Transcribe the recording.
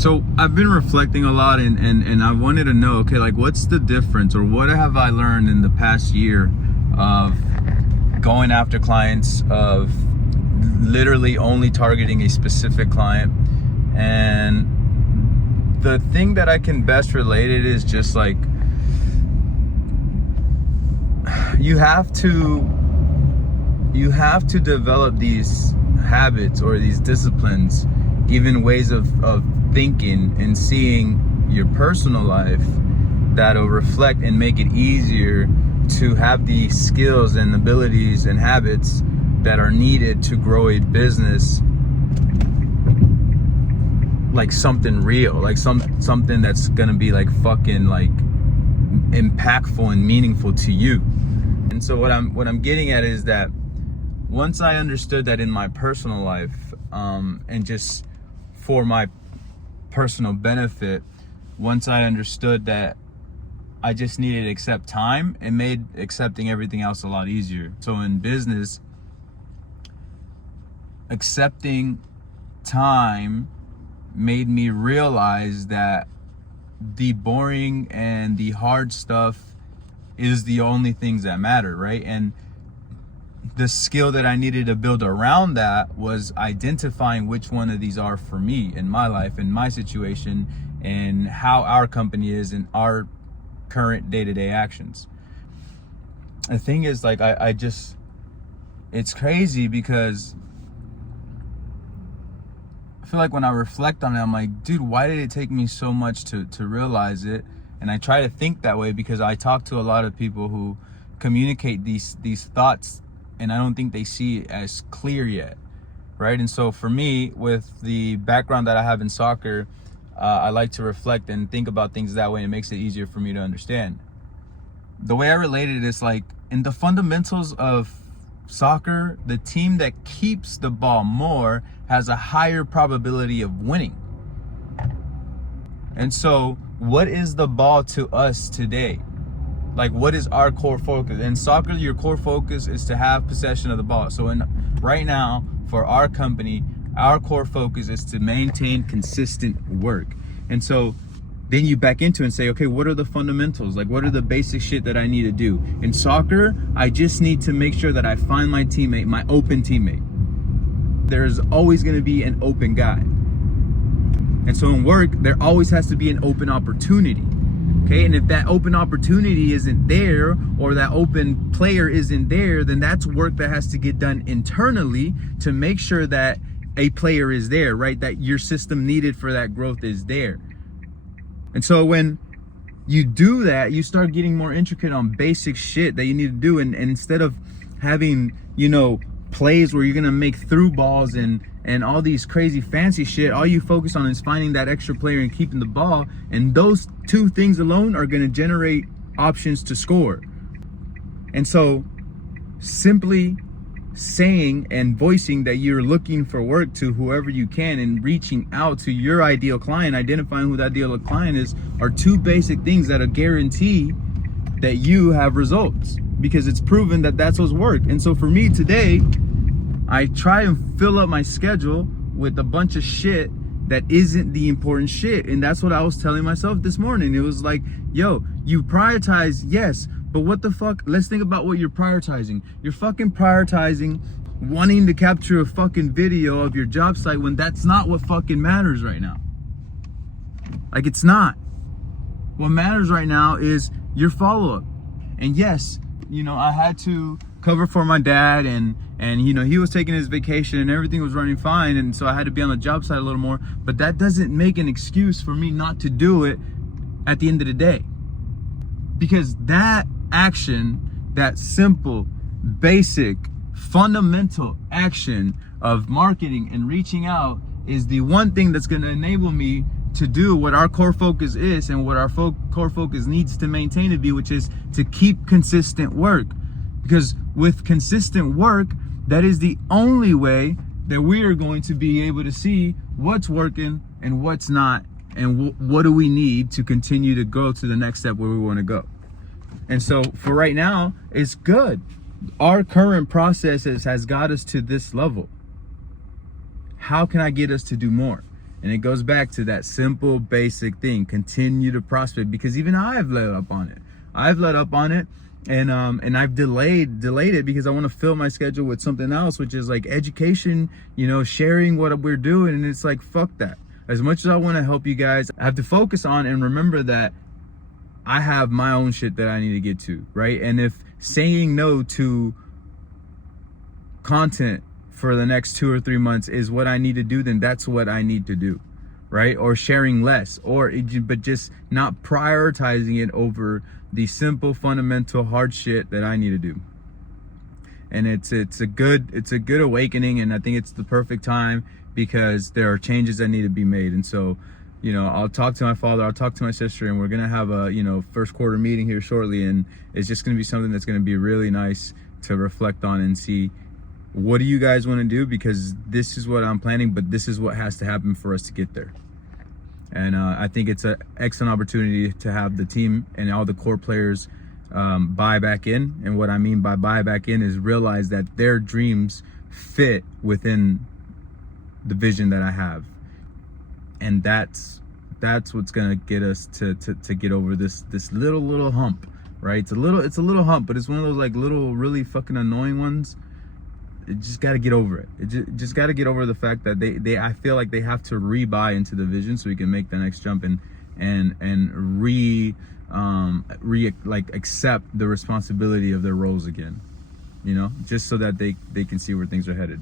So I've been reflecting a lot, and I wanted to know, okay, like what's the difference, or what have I learned in the past year of going after clients, of literally only targeting a specific client. And the thing that I can best relate it is just like, you have to develop these habits or these disciplines, even ways of thinking and seeing your personal life, that'll reflect and make it easier to have the skills and abilities and habits that are needed to grow a business like something real, like something that's gonna be like fucking like impactful and meaningful to you. And so what I'm getting at is that once I understood that in my personal life, and just for my personal benefit, once I understood that I just needed to accept time, it made accepting everything else a lot easier. So in business, accepting time made me realize that the boring and the hard stuff is the only things that matter, right? And the skill that I needed to build around that was identifying which one of these are for me in my life, in my situation, and how our company is in our current day-to-day actions. The thing is, like, I just, it's crazy because I feel like when I reflect on it, I'm like, dude, why did it take me so much to realize it? And I try to think that way because I talk to a lot of people who communicate these thoughts, and I don't think they see it as clear yet, right? And so for me, with the background that I have in soccer, I like to reflect and think about things that way, and it makes it easier for me to understand. The way I relate it is like, in the fundamentals of soccer, the team that keeps the ball more has a higher probability of winning. And so what is the ball to us today? Like, what is our core focus? In soccer, your core focus is to have possession of the ball. So right now, for our company, our core focus is to maintain consistent work. And so then you back into and say, okay, what are the fundamentals? Like, what are the basic shit that I need to do? In soccer, I just need to make sure that I find my teammate, my open teammate. There's always going to be an open guy. And so in work, there always has to be an open opportunity. Okay, and if that open opportunity isn't there, or that open player isn't there, then that's work that has to get done internally to make sure that a player is there, right? That your system needed for that growth is there. And so when you do that, you start getting more intricate on basic shit that you need to do. And instead of having, plays where you're gonna make through balls and all these crazy fancy shit, all you focus on is finding that extra player and keeping the ball. And those two things alone are gonna generate options to score. And so simply saying and voicing that you're looking for work to whoever you can, and reaching out to your ideal client, identifying who that ideal client is, are two basic things that'll guarantee that you have results, because it's proven that that's what's worked. And so for me today, I try and fill up my schedule with a bunch of shit that isn't the important shit. And that's what I was telling myself this morning. It was like, yo, you prioritize, yes, but what the fuck? Let's think about what you're prioritizing. You're fucking prioritizing wanting to capture a fucking video of your job site when that's not what fucking matters right now. Like, it's not. What matters right now is your follow-up. And yes, I had to cover for my dad, and he was taking his vacation and everything was running fine, and so I had to be on the job site a little more. But that doesn't make an excuse for me not to do it at the end of the day. Because that action, that simple, basic, fundamental action of marketing and reaching out, is the one thing that's going to enable me to do what our core focus is, and what our core focus needs to maintain to be, which is to keep consistent work. Because with consistent work, that is the only way that we are going to be able to see what's working and what's not, and what do we need to continue to go to the next step where we want to go. And so for right now, it's good. Our current process has got us to this level. How can I get us to do more? And it goes back to that simple, basic thing: continue to prospect. Because even I've let up on it. And I've delayed it because I want to fill my schedule with something else, which is like education, you know, sharing what we're doing. And it's like, fuck that. As much as I want to help you guys, I have to focus on and remember that I have my own shit that I need to get to, right? And if saying no to content for the next 2 or 3 months is what I need to do, then that's what I need to do, right? Or sharing less, but just not prioritizing it over the simple, fundamental, hard shit that I need to do. And it's a good awakening, and I think it's the perfect time because there are changes that need to be made. And so, you know, I'll talk to my father, I'll talk to my sister, and we're gonna have a, you know, first quarter meeting here shortly, and it's just gonna be something that's gonna be really nice to reflect on and see, what do you guys want to do? Because this is what I'm planning, but this is what has to happen for us to get there. And I think it's an excellent opportunity to have the team and all the core players buy back in. And what I mean by buy back in is realize that their dreams fit within the vision that I have. And that's what's gonna get us to get over this little hump, right? It's a little hump, but it's one of those like little really fucking annoying ones. You just got to get over it. Just got to get over the fact that I feel like they have to re-buy into the vision so we can make the next jump and accept the responsibility of their roles again, you know, just so that they can see where things are headed.